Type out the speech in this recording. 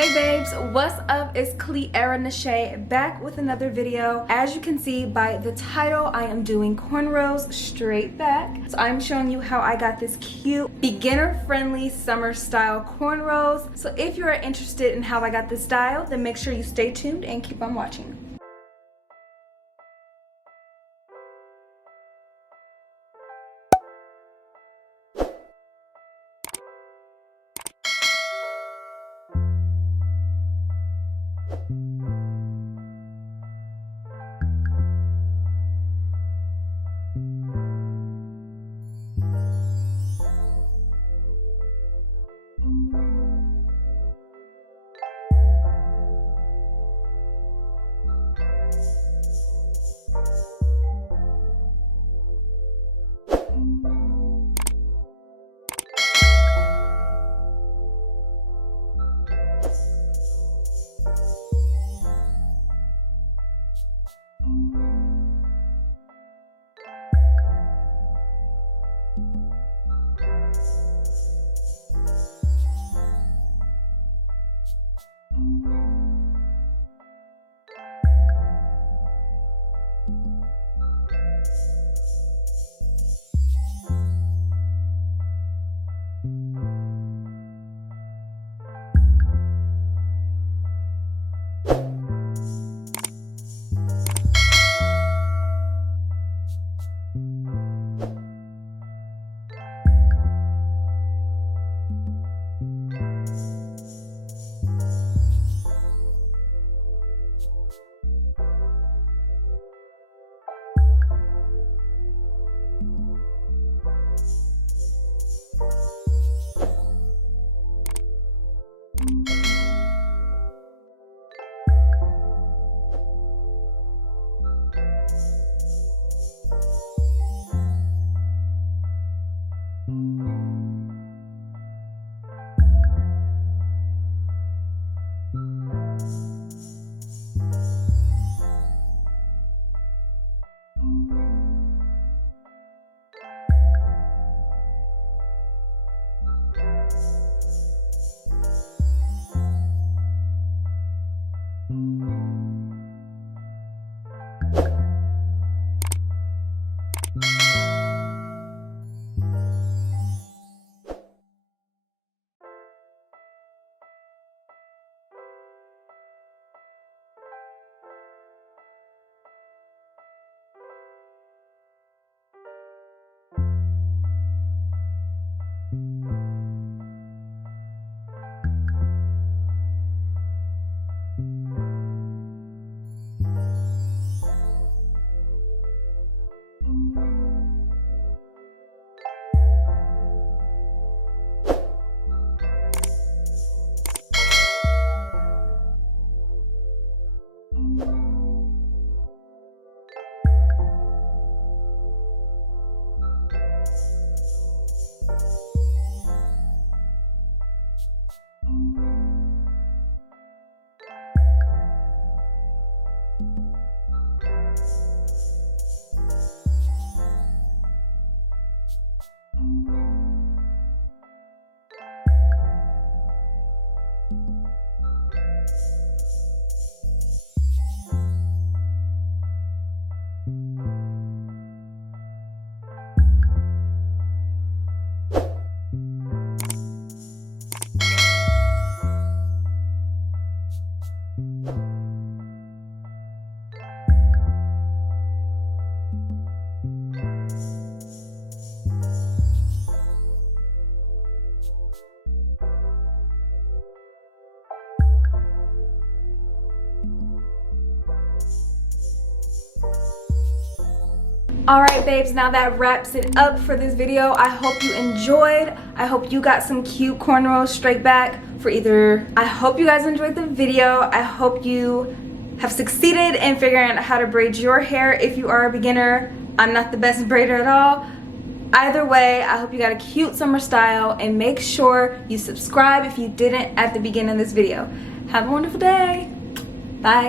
Hey babes, what's up? It's Cle'era back with another video. As you can see by the title, I am doing cornrows straight back. So I'm showing you how I got this cute beginner-friendly summer style cornrows. So if you are interested in how I got this style, then make sure you stay tuned and keep on watching. Alright babes, now that wraps it up for this video. I hope you enjoyed. I hope you got some cute cornrows straight back for either. I hope you guys enjoyed the video. I hope you have succeeded in figuring out how to braid your hair if you are a beginner. I'm not the best braider at all. Either way, I hope you got a cute summer style, and make sure you subscribe if you didn't at the beginning of this video. Have a wonderful day. Bye.